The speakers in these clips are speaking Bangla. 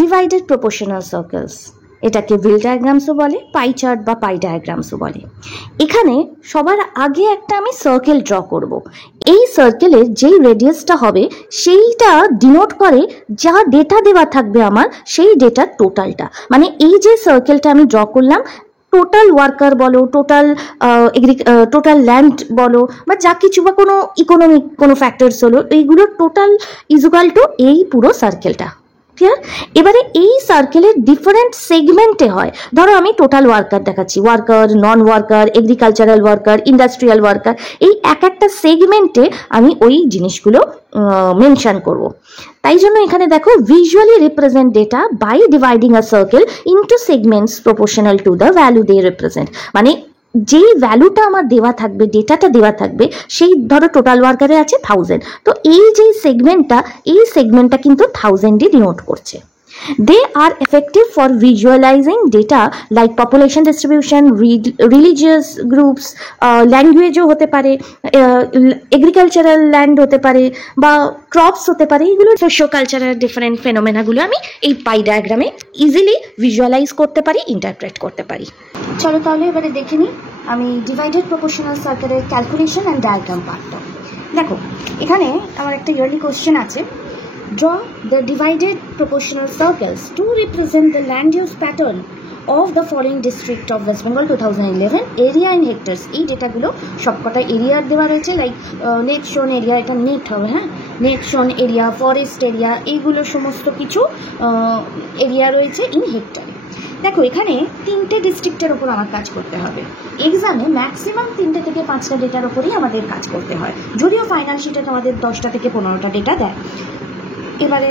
ডিভাইডেড প্রপোর্শনাল সার্কেলস, এটাকে ভিল ডায়াগ্রামসও বলে, পাই চার্ট বা পাই ডায়াগ্রামসও বলে। এখানে সবার আগে একটা আমি সার্কেল ড্র করব। এই সার্কেলের যেই রেডিয়াসটা হবে সেইটা ডিনোট করে যা ডেটা দেওয়া থাকবে আমার, সেই ডেটার টোটালটা। মানে এই যে সার্কেলটা আমি ড্র করলাম, টোটাল ওয়ার্কার বলো, টোটাল ল্যান্ড বলো, বা যা কিছু, বা কোনো ইকোনমিক কোনো ফ্যাক্টরস হলো, এইগুলোর টোটাল ইজুকাল টু এই পুরো সার্কেলটা। ক্লিয়ার? এবারে এই সার্কেলের ডিফারেন্ট সেগমেন্টে হয়। ধরো আমি টোটাল ওয়ার্কার দেখাচ্ছি, worker, non worker, agricultural worker, industrial worker, এই একটা সেগমেন্টে আমি ওই জিনিসগুলো মেনশন করব। তাই জন্য এখানে দেখো, visually represent data by dividing a circle into segments proportional to the value they represent. মানে যেই ভ্যালুটা আমার দেওয়া থাকবে, ডেটাটা দেওয়া থাকবে, সেই ধরো টোটাল ওয়ার্কারে আছে 1000, তো এই যে সেগমেন্টটা কিন্তু 1000 ডিনোট করছে। They are effective for visualizing data like population distribution, religious groups, languageও হতে পারে, agricultural land হতে পারে, বা crops হতে পারে। এগুলো সোশিও কালচারাল ডিফারেন্ট ফেনোমেনাগুলো আমি এই পাই ডায়াগ্রামে ইজিলি ভিজুয়ালাইজ করতে পারি, ইন্টারপ্রেট করতে পারি। চলো তাহলে এবারে দেখে নিই আমি ডিভাইডেড প্রপোর্শনাল সার্কেলের ক্যালকুলেশন অ্যান্ড ডায়াগ্রাম পার্টটা। দেখো, এখানে আমার একটা ইয়ারলি কোশ্চেন আছে। Draw the divided proportional circles to represent the land use pattern of the following district of West Bengal 2011, area in hectares। এই ডেটাগুলো সবকটা এরিয়ার দেওয়া রয়েছে, লাইক নেট শোন এরিয়া, এটা নেট হবে, হ্যাঁ, net sown area, forest area, এইগুলো সমস্ত কিছু এরিয়া রয়েছে ইন হেক্টারে। দেখো, এখানে 3টে ডিস্ট্রিক্টের ওপর আমার কাজ করতে হবে। এক্সামে ম্যাক্সিমাম 3টে থেকে 5টা ডেটার ওপরেই আমাদের কাজ করতে হয়, যদিও ফাইনাল শিটে আমাদের 10টা থেকে 15টা ডেটা দেয়। এবারে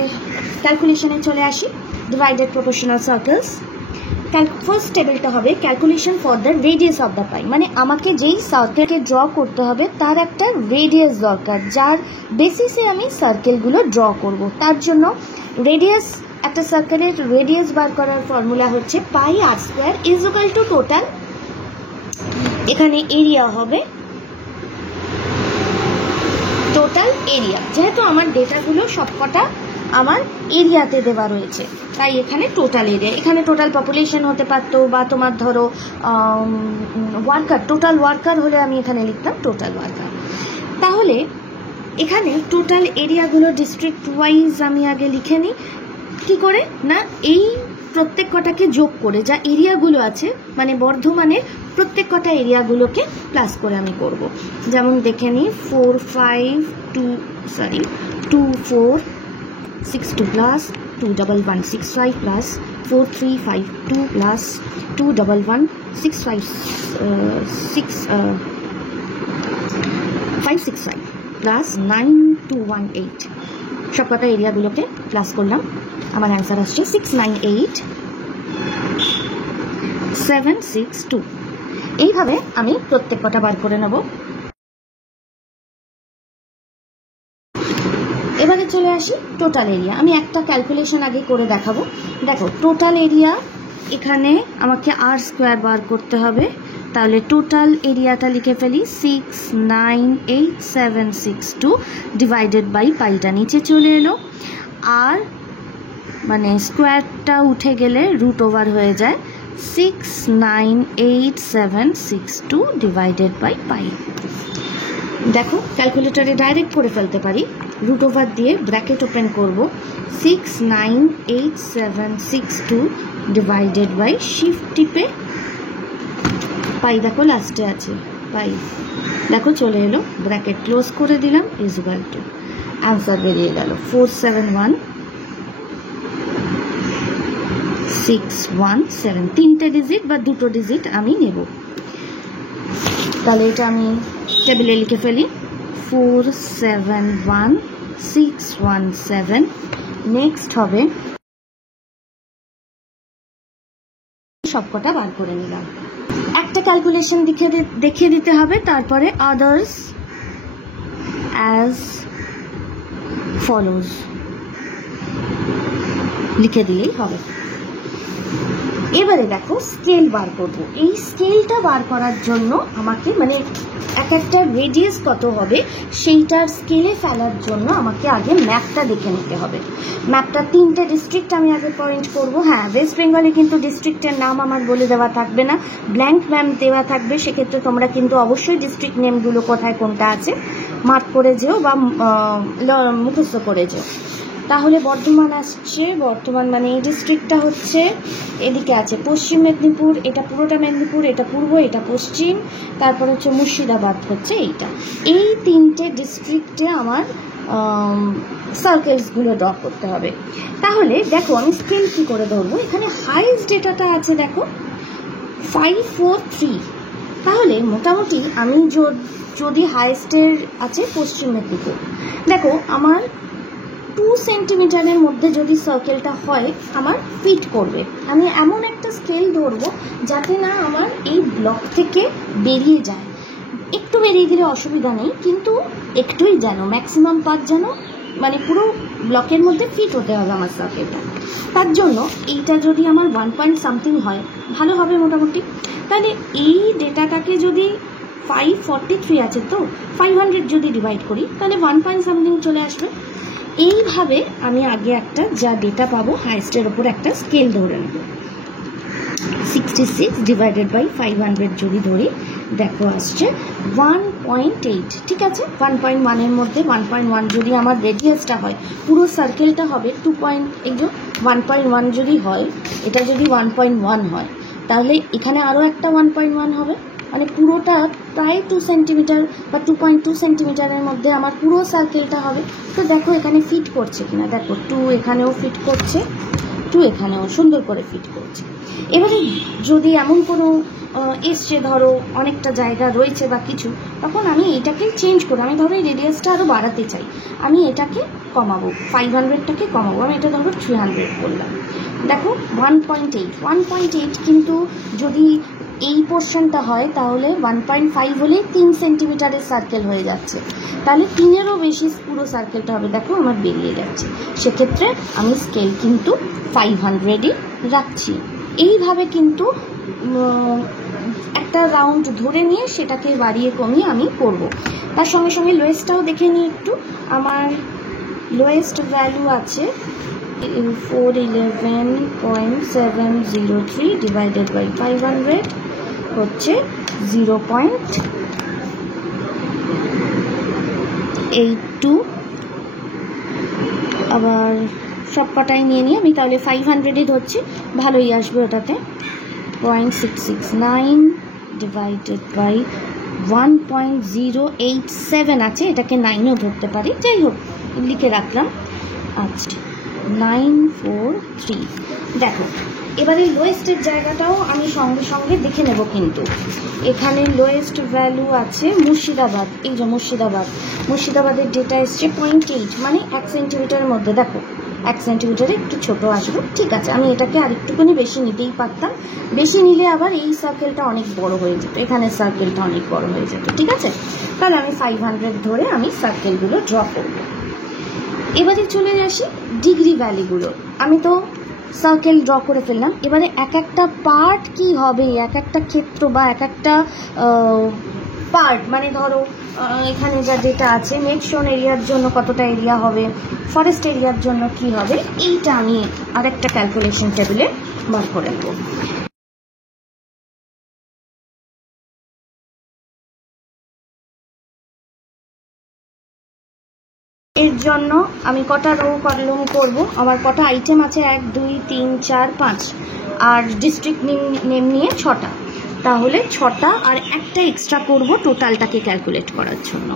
ক্যালকুলেশনে চলে আসি। ডিভাইডেড প্রপোর্শনাল সার্কেলস, ফার্স্ট টেবিলটা হবে calculation for the radius of the pie. মানে আমাকে যেই সার্কেলকে ড্র করতে হবে তার একটা রেডিয়াস দরকার, যার বেসিসে আমি সার্কেলগুলো ড্র করব। তার জন্য রেডিয়াস, একটা সার্কেলের রেডিয়াস বার করার ফর্মুলা হচ্ছে pi r square is equal to total, এখানে এরিয়া হবে টোটাল এরিয়া। যেহেতু আমার ডেটাগুলো সবকটা আমার এরিয়াতে দেওয়া রয়েছে, তাই এখানে টোটাল এরিয়া। এখানে টোটাল পপুলেশন হতে পারতো, বা তোমার ধরো ওয়ার্কার, টোটাল ওয়ার্কার হলে আমি এখানে লিখতাম টোটাল ওয়ার্কার। তাহলে এখানে টোটাল এরিয়াগুলো ডিস্ট্রিক্ট ওয়াইজ আমি আগে লিখে নিই। কী করে না, এই প্রত্যেক কটাকে যোগ করে যা এরিয়াগুলো আছে, মানে বর্ধমানের প্রত্যেক কটা এরিয়াগুলোকে প্লাস করে আমি করব। যেমন দেখে নিই, 2462 প্লাস 21165 প্লাস 4352 প্লাস 21165 প্লাস 9218, সব কটা এরিয়াগুলোকে প্লাস করলাম, আমার অ্যান্সার আসছে 698762। এইভাবে আমি প্রত্যেক কটা বার করে নেব। এবারে চলে আসি টোটাল এরিয়া। আমি একটা ক্যালকুলেশন আগে করে দেখাবো। দেখো, টোটাল এরিয়া এখানে আমাকে আর স্কোয়ার বার করতে হবে, তাহলে টোটাল এরিয়াটা লিখে ফেলি 698762 ডিভাইডেড বাই পাইটা নিচে চলে এলো, আর মানে স্কোয়ারটা উঠে গেলে রুট ওভার হয়ে যায়, 698762 ডিভাইডেড বাই পাই। দেখো, ক্যালকুলেটরে ডাইরেক্ট করে ফেলতে পারি, রুট ওভার দিয়ে ব্র্যাকেট ওপেন করব, 698762 ডিভাইডেড বাই শিফট টিপে পাই, দেখো লাস্টে আছে পাই, দেখো চলে এলো, ব্র্যাকেট ক্লোজ করে দিলাম, ইজ ইকুয়াল টু, অ্যান্সার বেরিয়ে গেল 471617। 3টে ডিজিট বা 2টো ডিজিট আমি নেব। তাহলে এটা আমি টেবিলে লিখে ফেলি, 471617। নেক্সট হবে, সবকটা বার করে নিলাম। একটা ক্যালকুলেশন দেখিয়ে দিতে হবে, তারপরে আদার্স অ্যাজ ফলোজ লিখে দিলেই হবে। এবারে দেখো স্কেল বার করব। এই স্কেলটা বার করার জন্য আমাকে মানে এক একটা রেডিয়াস কত হবে সেইটার স্কেলে ফেলার জন্য আমাকে আগে ম্যাপটা দেখে নিতে হবে। ম্যাপটা 3টে ডিস্ট্রিক্ট আমি আগে পয়েন্ট করব। হ্যাঁ, ওয়েস্ট বেঙ্গলে কিন্তু ডিস্ট্রিক্টের নাম আমার বলে দেওয়া থাকবে না, ব্ল্যাঙ্ক ম্যাপ দেওয়া থাকবে। সেক্ষেত্রে তোমরা কিন্তু অবশ্যই ডিস্ট্রিক্ট নেমগুলো কোথায় কোনটা আছে মার্ক করে যেও বা মুখস্থ করে যেও। তাহলে বর্ধমান আসছে, বর্ধমান মানে এই ডিস্ট্রিক্টটা হচ্ছে এদিকে আছে পশ্চিম মেদিনীপুর, এটা পুরোটা মেদিনীপুর, এটা পূর্ব, এটা পশ্চিম, তারপর হচ্ছে মুর্শিদাবাদ হচ্ছে এইটা। এই 3টে ডিস্ট্রিক্টে আমার সার্কেলসগুলো ড্র করতে হবে। তাহলে দেখো আমি স্কেল কী করে ধরবো, এখানে হাইস্ট ডেটাটা আছে দেখো 543। তাহলে মোটামুটি আমি যদি হাইস্টের আছে পশ্চিম মেদিনীপুর, দেখো আমার 2 সেন্টিমিটারের মধ্যে যদি সার্কেলটা হয় আমার ফিট করবে। আমি এমন একটা স্কেল ধরবো যাতে না আমার এই ব্লক থেকে বেরিয়ে যায়। একটু বেরিয়ে গেলে অসুবিধা নেই, কিন্তু একটুই যেন ম্যাক্সিমাম পার্ট যেন মানে পুরো ব্লকের মধ্যে ফিট হতে হবে আমার সার্কেলটা। তার জন্য এইটা যদি আমার 1 পয়েন্ট সামথিং হয় ভালো হবে মোটামুটি। তাহলে এই ডেটাটাকে যদি 543 আছে তো 500 যদি ডিভাইড করি তাহলে 1 পয়েন্ট সামথিং চলে আসবে। এইভাবে আমি আগে একটা যা ডেটা পাবো হাইস্টের ওপর একটা স্কেল ধরে নেব। 66 ডিভাইডেড বাই 500 যদি ধরি দেখো আসছে 1.8। ঠিক আছে, 1.1-এর মধ্যে 1.1 যদি আমার রেডিয়াসটা হয়, পুরো সার্কেলটা হবে 1.1 যদি হয়, এটা যদি 1.1 হয় তাহলে এখানে আরও একটা 1.1 হবে, মানে পুরোটা প্রায় 2 সেন্টিমিটার বা 2.2 সেন্টিমিটারের মধ্যে আমার পুরো সার্কেলটা হবে। তো দেখো এখানে ফিট করছে কিনা, দেখো 2 এখানেও ফিট করছে, 2 এখানেও সুন্দর করে ফিট করছে। এবারে যদি এমন কোনো এসছে ধরো অনেকটা জায়গা রয়েছে বা কিছু, তখন আমি এটাকে চেঞ্জ করে আমি ধরো এই রেডিয়াসটা আরও বাড়াতে চাই, আমি এটাকে কমাবো, 500টাকে কমাবো, আমি এটা ধরো 300 করলাম। দেখো 1.8 কিন্তু যদি এই পোর্শনটা হয় তাহলে 1.5 হলে 3 সেন্টিমিটারের সার্কেল হয়ে যাচ্ছে, তাহলে 3-এরও বেশি পুরো সার্কেলটা হবে। দেখো আমার বেরিয়ে যাচ্ছে, সেক্ষেত্রে আমি স্কেল কিন্তু 500ই রাখছি। এইভাবে কিন্তু একটা রাউন্ড ধরে নিয়ে সেটাকে বাড়িয়ে কমিয়ে আমি করব। তার সঙ্গে সঙ্গে লোয়েস্টটাও দেখে নিই একটু। আমার লোয়েস্ট ভ্যালু আছে 411.703 ডিভাইডেড বাই 500 হচ্ছে 0.82। আবার সব কটাই নিয়ে নিই আমি, তাহলে 500ই ধরছি, ভালোই আসবে ওটাতে। 0.669 ডিভাইডেড বাই 1.087 আছে, এটাকে 9ও ধরতে পারি, যাই হোক লিখে রাখলাম। আচ্ছা 943। দেখো এবারে লোয়েস্টের জায়গাটাও আমি সঙ্গে সঙ্গে দেখে নেব, কিন্তু এখানে লোয়েস্ট ভ্যালু আছে মুর্শিদাবাদ। এই যে মুর্শিদাবাদের ডেটা এসছে 0.8, মানে 1 সেন্টিমিটারের মধ্যে। দেখো 1 সেন্টিমিটারে একটু ছোট আসবে, ঠিক আছে, আমি এটাকে আরেকটুখানি বেশি নিতেই পারতাম, বেশি নিলে আবার এই সার্কেলটা অনেক বড় হয়ে যেত, এখানে সার্কেলটা অনেক বড় হয়ে যেত। ঠিক আছে, তাহলে আমি 500 ধরে আমি সার্কেলগুলো ড্র করব। এবারে চলে আসি ডিগ্রি ভ্যালিগুলো। আমি তো সার্কেল ড্র করে ফেললাম, এবারে এক একটা পার্ট কি হবে, এক একটা ক্ষেত্র বা এক একটা পার্ট, মানে ধরো এখানে যা ডেটা আছে নেট শোন এরিয়ার জন্য কতটা এরিয়া হবে, ফরেস্ট এরিয়ার জন্য কি হবে, এইটা আমি আরেকটা ক্যালকুলেশন টেবিলে বার করে নেব। এর জন্য আমি কটা রো কলম করব, আমার কটা আইটেম আছে 1 2 3 4 5, আর ডিস্ট্রিক্ট নেম নিয়ে 6টা, তাহলে 6টা আর একটা এক্সট্রা করব টোটালটাকে ক্যালকুলেট করার জন্য।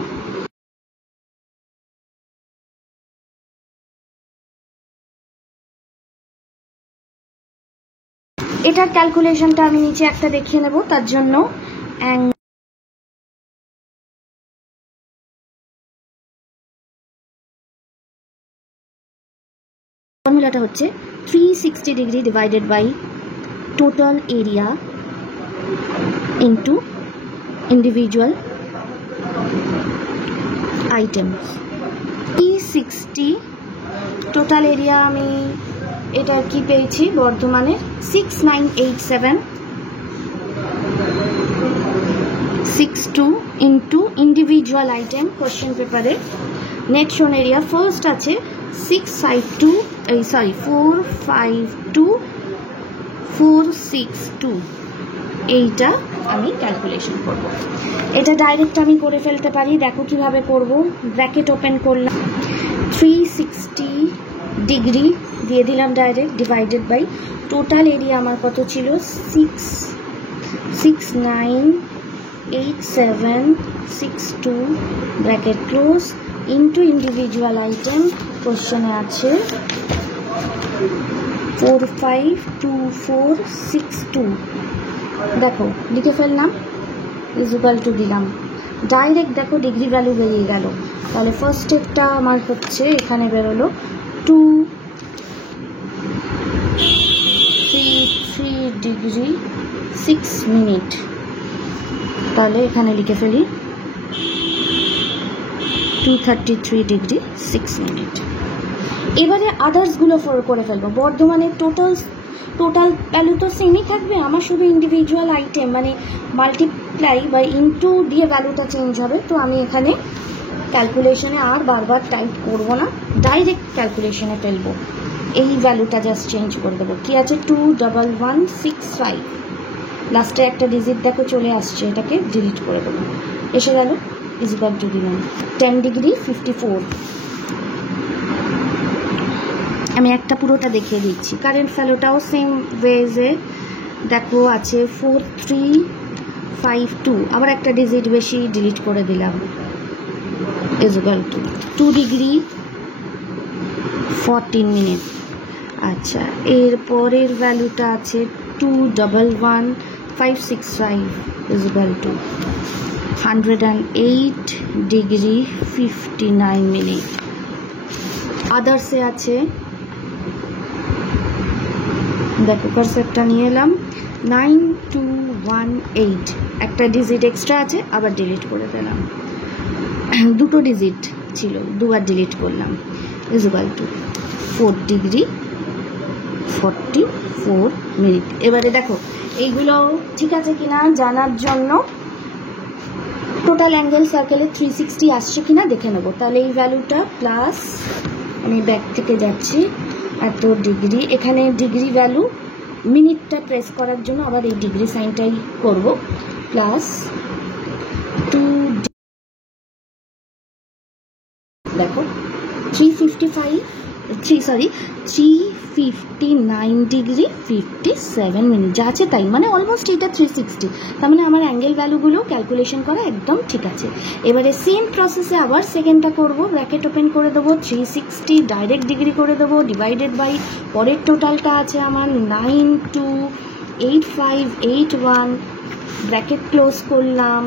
এটার ক্যালকুলেশনটা আমি নিচে একটা দেখিয়ে নেব, তার জন্য ফর্মুলাটা হচ্ছে 360 degree divided by total area into individual item. 360 total area আমি এটা কি পেয়েছি বর্ধমানের 6987 62 ইন্টু ইন্ডিভিজুয়াল আইটেম কোশ্চেন পেপারে নেট শোন এরিয়া ফার্স্ট আছে 452 এইটা আমি ক্যালকুলেশন করব। এটা ডাইরেক্ট আমি করে ফেলতে পারি, দেখো কিভাবে করব। ব্র্যাকেট ওপেন করলাম, 360 ডিগ্রি দিয়ে দিলাম direct, divided by total area আমার কত ছিল 698762 bracket close into individual item কোশ্চেনে আছে 452462 দেখো লিখে ফেললাম, ইকুয়াল টু দিলাম ডাইরেক্ট, দেখো ডিগ্রি ভ্যালু বেরিয়ে গেল। তাহলে ফার্স্ট স্টেপটা আমার হচ্ছে এখানে বেরোলো 233 ডিগ্রি 6 মিনিট। তাহলে এখানে লিখে ফেলি 233 ডিগ্রি 6 মিনিট। এবারে আদার্সগুলো করে ফেলবো। বর্ধমানের টোটাল ভ্যালু তো সেমই থাকবে, আমার শুধু ইন্ডিভিজুয়াল আইটেম মানে মাল্টিপ্লাই বা ইনটু দিয়ে ভ্যালুটা চেঞ্জ হবে। তো আমি এখানে ক্যালকুলেশনে আর বারবার টাইপ করব না, ডাইরেক্ট ক্যালকুলেশনে ফেলবো। এই ভ্যালুটা জাস্ট চেঞ্জ করে দেবো। কি আছে 21165, লাস্টে একটা ডিজিট দেখো চলে আসছে, এটাকে ডিলিট করে দেবো। এসে গেল ইকুয়াল টু দিলাম 10 ডিগ্রি 54। আমি একটা পুরোটা দেখিয়ে দিচ্ছি। কারেন্ট ভ্যালুটাও সেম ওয়েজে দেখো আছে 4352, আবার একটা ডিজিট বেশি ডিলিট করে দিলাম, ইকুয়াল টু 2 ডিগ্রি 14 মিনিট। আচ্ছা, এর পরের ভ্যালুটা আছে 211565 ইকুয়াল টু 108 ডিগ্রি 59 মিনিট। আদার্সে আছে দেখো কারসেপটা নিয়ে এলাম 9218, একটা ডিজিট এক্সট্রা আছে, আবার ডিলিট করে দিলাম। দুটো ডিজিট ছিল, দুবার ডিলিট করলাম, ইকুয়াল টু 4 ডিগ্রি 44 মিনিট। এবারে দেখো এইগুলো ঠিক আছে কিনা জানার জন্য টোটাল অ্যাঙ্গেল সার্কেলে 360 আসছে কিনা দেখে নেবো। তাহলে এই ভ্যালুটা প্লাস, আমি ব্যাক থেকে যাচ্ছি, এত ডিগ্রি, এখানে ডিগ্রি ভ্যালু মিনিটটা প্রেস করার জন্য আবার এই ডিগ্রি সাইনটাই করব, প্লাস 2 দেখো 359 ডিগ্রি 57 মিনিট যা আছে তাই, মানে অলমোস্ট এটা 360। তার মানে আমার অ্যাঙ্গেল ভ্যালুগুলো ক্যালকুলেশন করা একদম ঠিক আছে। এবারে সেম প্রসেসে আবার সেকেন্ডটা করব, ব্র্যাকেট ওপেন করে দেবো, 360 ডাইরেক্ট ডিগ্রি করে দেবো, ডিভাইডেড বাই পরের টোটালটা আছে আমার 928581, ব্র্যাকেট ক্লোজ করলাম,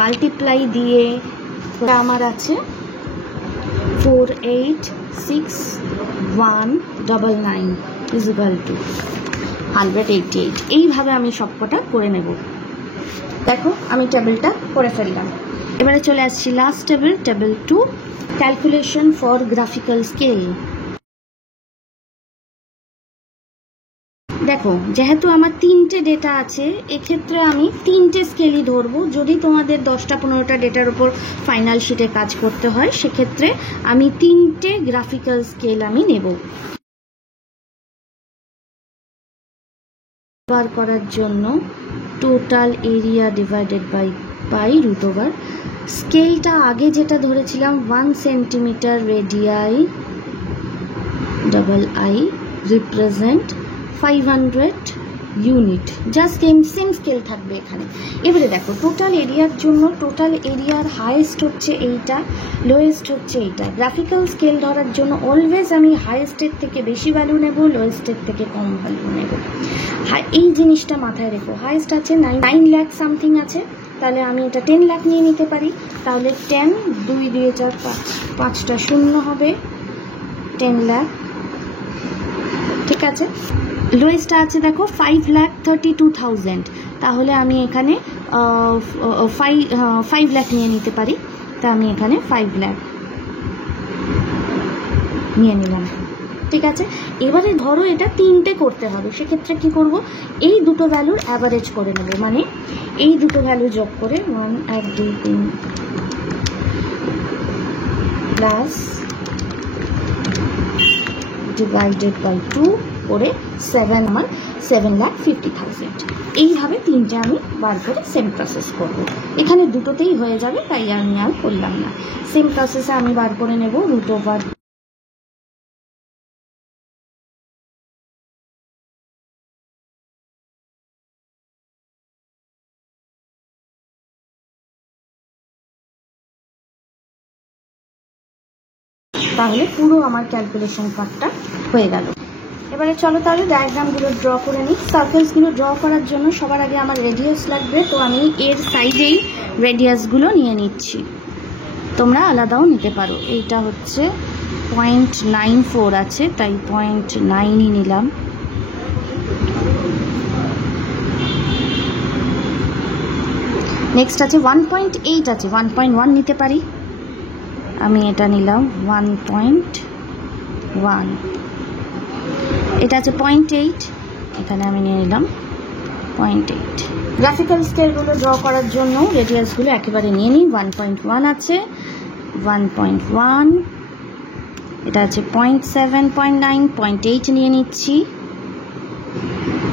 মাল্টিপ্লাই দিয়ে আমার আছে 48619 ইকুয়াল টু 188। এইভাবে আমি সবকটা করে নেব। দেখো আমি টেবিলটা করে ফেললাম। এবারে চলে আসছি last table 2, calculation for graphical scale. দেখো যেহেতু আমার 3টে ডেটা আছে, এক্ষেত্রে আমি 3টে স্কেলই ধরবো। যদি তোমাদের 10টা-15টা ডেটার উপর ফাইনাল শিটে কাজ করতে হয়, সেক্ষেত্রে আমি 3টে গ্রাফিক্যাল স্কেল আমি নেব। বার করার জন্য total area divided by pi root over, স্কেলটা আগে যেটা ধরেছিলাম 1 centimetre radii double I represent 500 unit, just same scale থাকবে এখানে। এবারে দেখো টোটাল এরিয়ার জন্য টোটাল এরিয়ার হাইয়েস্ট হচ্ছে এইটা, লোয়েস্ট হচ্ছে এইটা। গ্রাফিক্যাল স্কেল ধরার জন্য অলওয়েজ আমি হাইয়েস্টের থেকে বেশি ভ্যালু নেব, লোয়েস্টের থেকে কম ভ্যালু নেব। এই জিনিসটা মাথায় রেখো। হাইয়েস্ট আছে 9 লাখ সামথিং আছে, তাহলে আমি এটা 10 লাখ নিয়ে নিতে পারি। তাহলে 10 2 2 4 5, 5টা শূন্য হবে, 10 লাখ, ঠিক আছে। লোয়েস্টটা আছে দেখো 5,32,000, তাহলে আমি এখানে 5 লাখ নিয়ে নিতে পারি। তা আমি এখানে 5 লাখ নিয়ে নিলাম। ঠিক আছে। এবারে ধরো এটা 3টে করতে হবে, সেক্ষেত্রে কি করব, এই দুটো ভ্যালুর অ্যাভারেজ করে নেব, মানে এই দুটো ভ্যালু যোগ করে 1 1 2 3 প্লাস ডিভাইডেড বাই 2 করে 7 আমার 7,50,000। এইভাবে 3টে আমি বার করে সেম প্রসেস করব। এখানে দুটোতেই হয়ে যাবে, তাই আমি আর করলাম না। সেম প্রসেসে আমি বার করে নেব √, তাহলে পুরো আমার ক্যালকুলেশন পার্টটা হয়ে গেল। এবারে চলো তাহলে ডায়াগ্রামগুলো ড্র করে নিই। সার্কেলসগুলো ড্র করার জন্য সবার আগে আমার রেডিয়াস লাগবে, তো আমি এর সাইডেই রেডিয়াসগুলো নিয়ে নিচ্ছি, তোমরা আলাদাও নিতে পারো। এইটা হচ্ছে 0.94 আছে, তাই 0.9ই নিলাম। নেক্সট আছে 1.8 আছে, 1.1 নিতে পারি, আমি এটা নিলাম 1.1। এটা আছে 0.8, এখানে আমি নিয়ে নিলাম 0.8। গ্রাফিক্যাল স্কেলগুলো ড্র করার জন্য রেডিয়াসগুলো একেবারে নিয়ে নিই। 1.1 আছে, 1.1, এটা আছে 0.7, 0.9, 0.8 নিয়ে নিচ্ছি,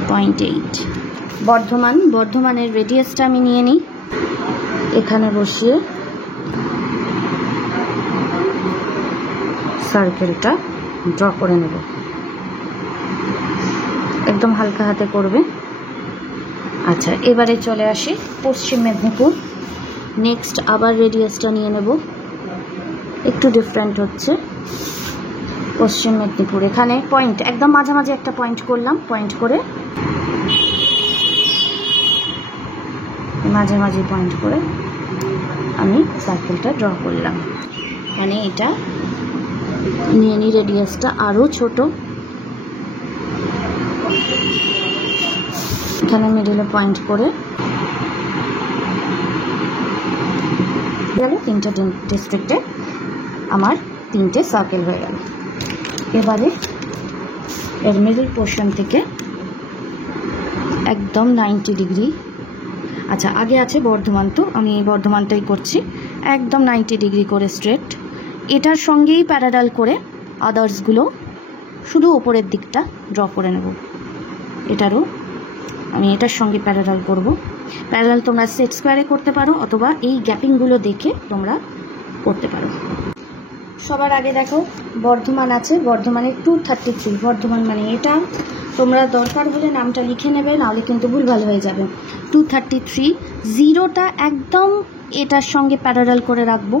0.8। বর্ধমানের রেডিয়াসটা আমি নিয়ে নিই, এখানে বসিয়ে সার্কেলটা ড্র করে নেব, একদম হালকা হাতে করবে। আচ্ছা, এবারে চলে আসি পশ্চিম মেদিনীপুর। নেক্সট আবার রেডিয়াসটা নিয়ে নেব, একটু ডিফারেন্ট হচ্ছে। পশ্চিম মেদিনীপুর, এখানে পয়েন্ট একদম মাঝামাঝি একটা পয়েন্ট করলাম, পয়েন্ট করে মাঝামাঝি পয়েন্ট করে আমি সার্কেলটা ড্র করলাম। মানে এটা নিয়ে নিই রেডিয়াসটা আরও ছোট, এখানে মিডিলে পয়েন্ট করে গেল। 3টে ডিস্ট্রিক্টে আমার 3টে সার্কেল হয়ে গেল। এবারে এর মিডল পোর্শন থেকে একদম 90 ডিগ্রি, আচ্ছা আগে আছে বর্ধমান, তো আমি বর্ধমানটাই করছি, একদম 90 ডিগ্রি করে স্ট্রেট। এটার সঙ্গেই প্যারালাল করে আদার্সগুলো শুধু ওপরের দিকটা ড্র করে নেব। এটারও আমি এটার সঙ্গে প্যারালাল করব। প্যারালাল তোমরা সেট স্কোয়ারে করতে পারো, অথবা এই গ্যাপিংগুলো দেখে তোমরা করতে পারো। সবার আগে দেখো বর্ধমান আছে, বর্ধমানের 233। বর্ধমান মানে এটা, তোমরা দরকার হলে নামটা লিখে নেবে, নাহলে কিন্তু ভুলভাল হয়ে যাবে। 233, জিরোটা একদম এটার সঙ্গে প্যারালাল করে রাখবো।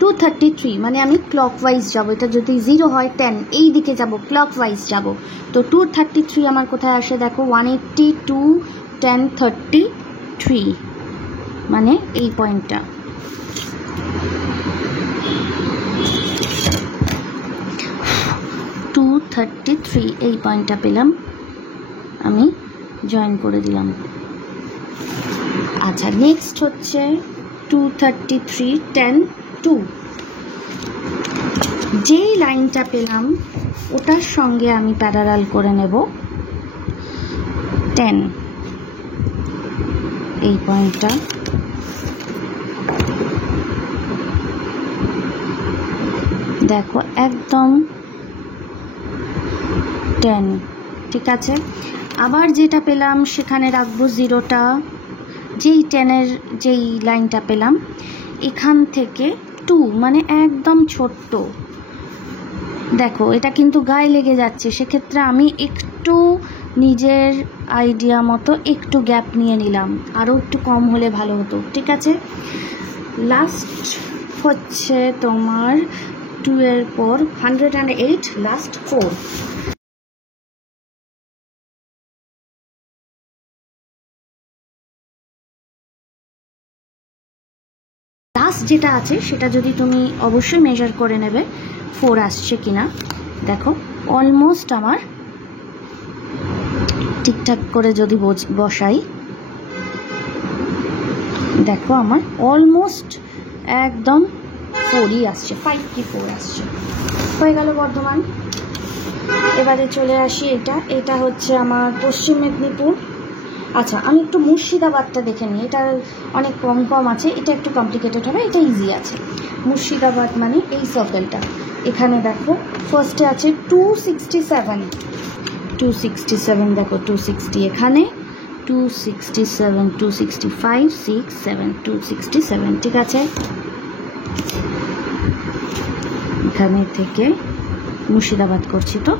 233 মানে আমি ক্লকওয়াইজ যাব, এটা যদি 0 হয় 10, এই দিকে যাব, ক্লকওয়াইজ যাব। তো 233 আমার কোথায় আসে দেখো, 182, 10, 33, মানে এই পয়েন্টটা। এই পয়েন্টটা পেলাম, আমি জয়েন করে দিলাম। আচ্ছা, নেক্সট হচ্ছে 233, 10, 2। যেই লাইনটা পেলাম ওটার সঙ্গে আমি প্যারালাল করে নেব 10, এই পয়েন্টটা। দেখো একদম 10, ঠিক আছে। আবার যেটা পেলাম সেখানে রাখবো জিরোটা, যেই 10-এর যেই লাইনটা পেলাম এখান থেকে 2, মানে একদম ছোট্ট। দেখো এটা কিন্তু গায়ে লেগে যাচ্ছে, সেক্ষেত্রে আমি একটু নিজের আইডিয়া মতো একটু গ্যাপ নিয়ে নিলাম, আরও একটু কম হলে ভালো হতো, ঠিক আছে। লাস্ট হচ্ছে তোমার 2 এর পর 108, লাস্ট 4। লাস্ট যেটা আছে সেটা যদি তুমি অবশ্যই মেজার করে নেবে 4 আসছে কিনা। দেখো অলমোস্ট আমার ঠিকঠাক করে যদি বসাই, দেখো আমার অলমোস্ট একদম 4ই আসছে, 5 কি 4 আসছে। হয়ে গেল বর্ধমান। এবারে চলে আসি, এটা হচ্ছে আমার পশ্চিম মেদিনীপুর। আচ্ছা, আমি একটু মুর্শিদাবাদটা দেখে নিই, এটা অনেক কম আছে, এটা একটু কমপ্লিকেটেড হবে, এটা ইজি আছে। মুর্শিদাবাদ মানে এই সার্কেলটা, এখানে দেখো ফার্স্টে আছে 267 দেখো 260, এখানে 267, 265, 6, 7, 267, ঠিক আছে। এখানে থেকে মুর্শিদাবাদ করছি তো,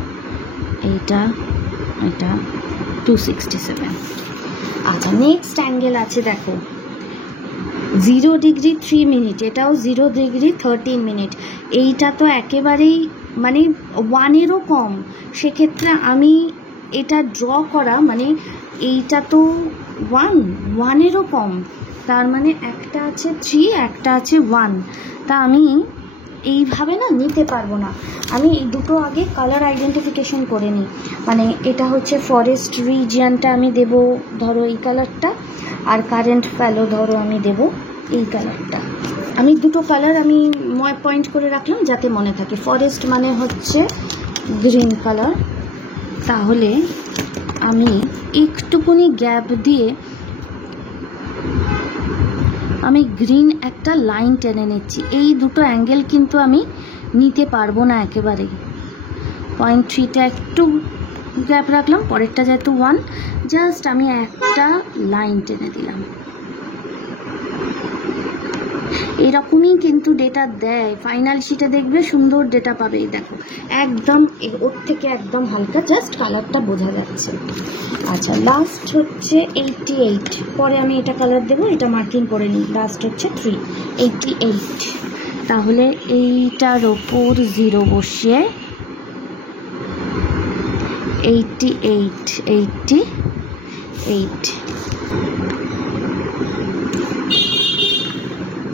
এটা 267। আচ্ছা, নেক্সট অ্যাঙ্গেল আছে দেখো 0 ডিগ্রি 3 মিনিট, এটাও 0 ডিগ্রি 13 মিনিট। এইটা তো একেবারেই মানে 1-এরও কম, সেক্ষেত্রে আমি এটা ড্র করা মানে এইটা তো 1-এরও কম, তার মানে একটা আছে 3, একটা আছে 1, তা আমি এইভাবে না নিতে পারবো না। আমি এই দুটো আগে কালার আইডেন্টিফিকেশন করে নিই। মানে এটা হচ্ছে ফরেস্ট রিজিয়নটা আমি দেব ধরো এই কালারটা, আর কারেন্ট ফ্যালো ধরো আমি দেব এই কালারটা। আমি দুটো কালার আমি পয়েন্ট করে রাখলাম যাতে মনে থাকে। ফরেস্ট মানে হচ্ছে গ্রিন কালার, তাহলে আমি একটুকুনি গ্যাপ দিয়ে আমি গ্রিন একটা লাইন টেনে নিচ্ছি। এই দুটো অ্যাঙ্গেল কিন্তু আমি নিতে পারবো না একেবারেই। 0.3টা একটু গ্যাপ রাখলাম, পরেরটা যেহেতু 1, জাস্ট আমি একটা লাইন টেনে দিলাম। এরকমই কিন্তু ডেটা দেয়, ফাইনাল শিটে দেখবে সুন্দর ডেটা পাবে। দেখো একদম ওর থেকে একদম হালকা, জাস্ট কালারটা বোঝা যাচ্ছে। আচ্ছা, লাস্ট হচ্ছে 88, পরে আমি এটা কালার দেবো, এটা মার্কিং করে নিই। লাস্ট হচ্ছে 88, তাহলে এইটার ওপর 0 বসিয়ে 88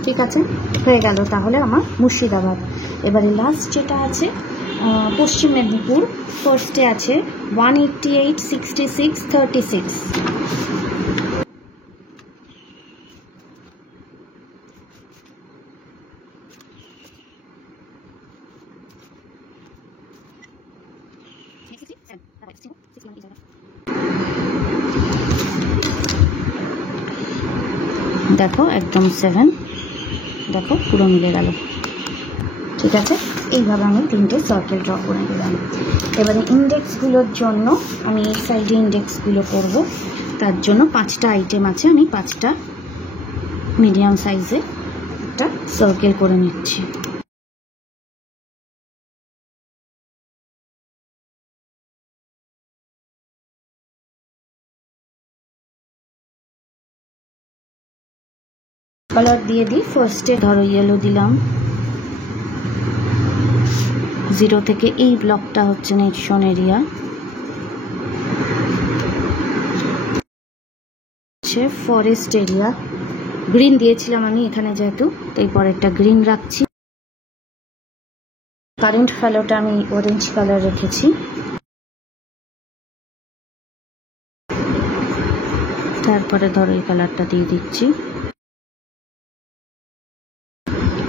ঠিক আছে, হয়ে গেল তাহলে আমার মুর্শিদাবাদ। এবারে লাস্ট যেটা আছে পশ্চিম মেদিনীপুর, ফার্স্টে আছে 188, 66, 36। দেখো একদম 7, দেখো পুরো মিলে গেল, ঠিক আছে। এইভাবে আমি 3টে সার্কেল ড্র করে দিলাম। এবারে ইন্ডেক্সগুলোর জন্য আমি এই সাইডে ইন্ডেক্সগুলো করব, তার জন্য 5টা আইটেম আছে, আমি 5টা মিডিয়াম সাইজে একটা সার্কেল করে নিচ্ছি। কালার দিয়ে দিই, ফার্স্টে ধরো ইয়েলো দিলাম, 0 থেকে এই ব্লকটা হচ্ছে Nexon area, forest area. Green দিয়েছিলাম আমি এখানে যেহেতু, তাই পরেরটা গ্রিন রাখছি। কারেন্ট ফ্যালোটা আমি অরেঞ্জ কালার রেখেছি, তারপরে ধরো এই কালারটা দিয়ে দিচ্ছি।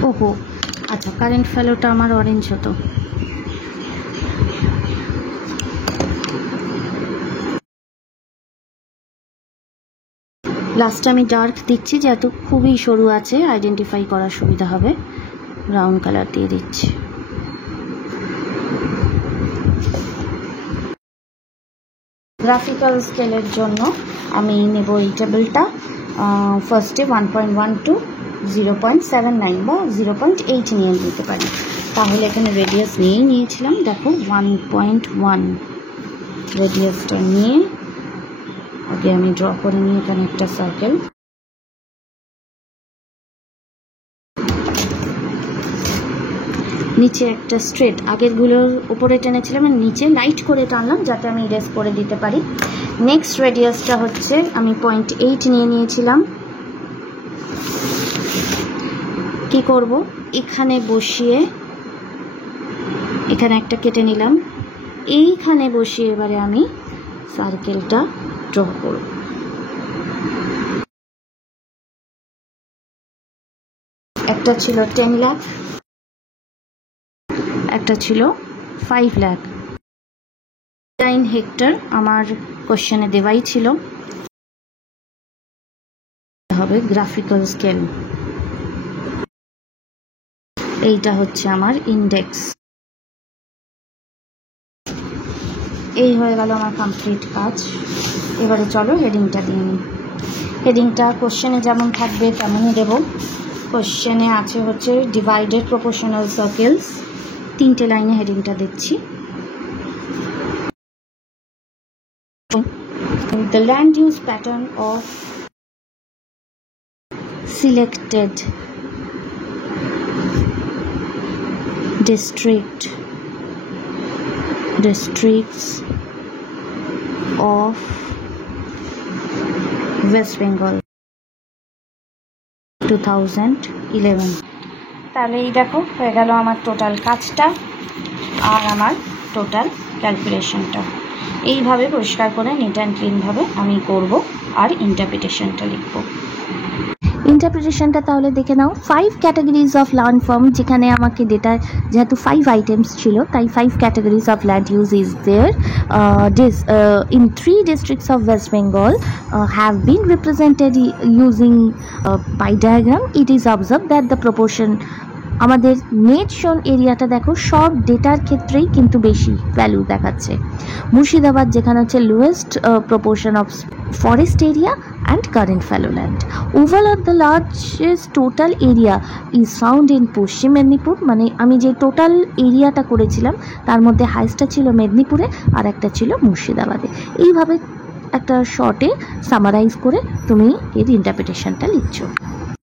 ওহো আচ্ছা, কারেন্ট ফ্যালোটা আমার অরেঞ্জ হতো। লাস্টে আমি ডার্ক দিচ্ছি, যেহেতু খুবই সরু আছে আইডেন্টিফাই করার সুবিধা হবে। ব্রাউন কালার দিয়ে দিচ্ছি। গ্রাফিক্যাল স্কেলের জন্য আমি নেব এই টেবিলটা। ফার্স্টে 1.12, 0.79 বা 0.8 নিয়ে নিতে পারি, তাহলে এখানে রেডিয়াস নিয়েই নিয়েছিলাম। দেখো 1.1 রেডিয়াসটা নিয়ে আগে আমি ড্র করে নিই এখানে একটা সার্কেল। নিচে একটা স্ট্রেট, আগেরগুলোর উপরে টেনেছিলাম, নিচে লাইট করে টানলাম যাতে আমি ইরেজ করে দিতে পারি। নেক্সট রেডিয়াসটা হচ্ছে আমি 0.8 নিয়ে নিয়েছিলাম। কি করব, এখানে বসিয়ে এখানে একটা কেটে নিলাম, এইখানে বসিয়ে এবারে আমি সার্কেলটা ড্র করব। একটা ছিল 10 লাখ, একটা ছিল 5 লাখ। 9 হেক্টর আমার কোশ্চেনে দেওয়াই ছিল। হবে গ্রাফিক্যাল স্কেল, এইটা হচ্ছে আমার ইন্ডেক্স। এই হয়ে গেল আমার কমপ্লিট কাজ। এবারে চলো হেডিংটা দিয়ে নিই। হেডিংটা কোশ্চেনে যেমন থাকবে তেমনই দেব। কোশ্চেনে আছে হচ্ছে ডিভাইডেড প্রপোর্শনাল সার্কেলস, 3টে লাইনে হেডিংটা দিচ্ছি। The land use pattern of selected districts of West Bengal 2011। তাহলে এই দেখো হয়ে গেল আমার টোটাল কাজটা আর আমার টোটাল ক্যালকুলেশনটা। এইভাবে পরিষ্কার করে নিট অ্যান্ড ক্লিনভাবে আমি করব আর ইন্টারপ্রিটেশনটা লিখব। ইন্টারপ্রিটেশনটা তাহলে দেখে নাও। 5 ক্যাটাগরিজ অফ ল্যান্ড ফর্ম, যেখানে আমাকে ডেটা যেহেতু 5 আইটেমস ছিল তাই 5 categories of land use is there. In 3 districts of West Bengal have been represented using pie diagram. It is observed that the proportion, আমাদের নেট শোন এরিয়াটা দেখো সব ডেটার ক্ষেত্রেই কিন্তু বেশি ভ্যালু দেখাচ্ছে। মুর্শিদাবাদ যেখানে হচ্ছে lowest proportion of forest area and current fallow land. Overall the largest total area is found in পশ্চিম মেদিনীপুর, মানে আমি যে টোটাল এরিয়াটা করেছিলাম তার মধ্যে হাইস্টটা ছিল মেদিনীপুরে আর একটা ছিল মুর্শিদাবাদে। এইভাবে একটা শর্টে সামারাইজ করে তুমি এর ইন্টারপ্রিটেশনটা লিখছো।